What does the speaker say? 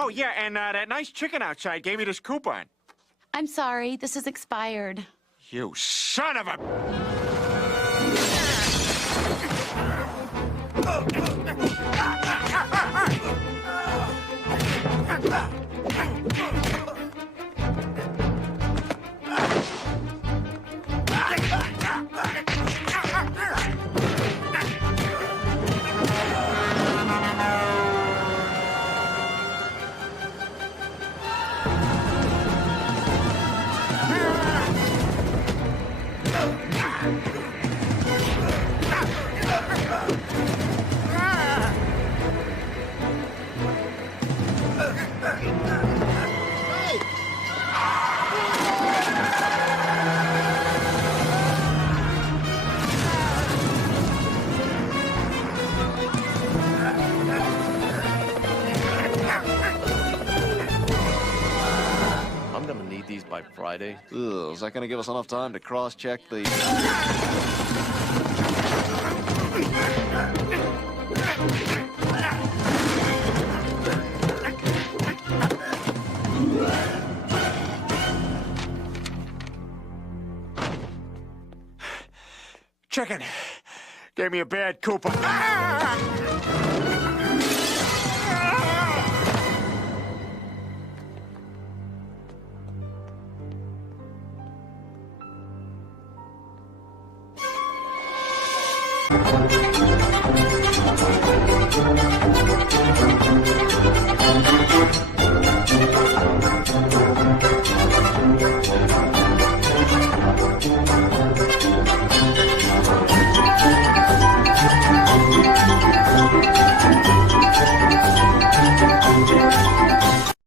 Oh, yeah, and that nice chicken outside gave me this coupon. I'm sorry, this is expired. You son of a... I'm gonna need these by Friday. Ugh, is that gonna give us enough time to cross-check the... Chicken gave me a bad coupon. Ah!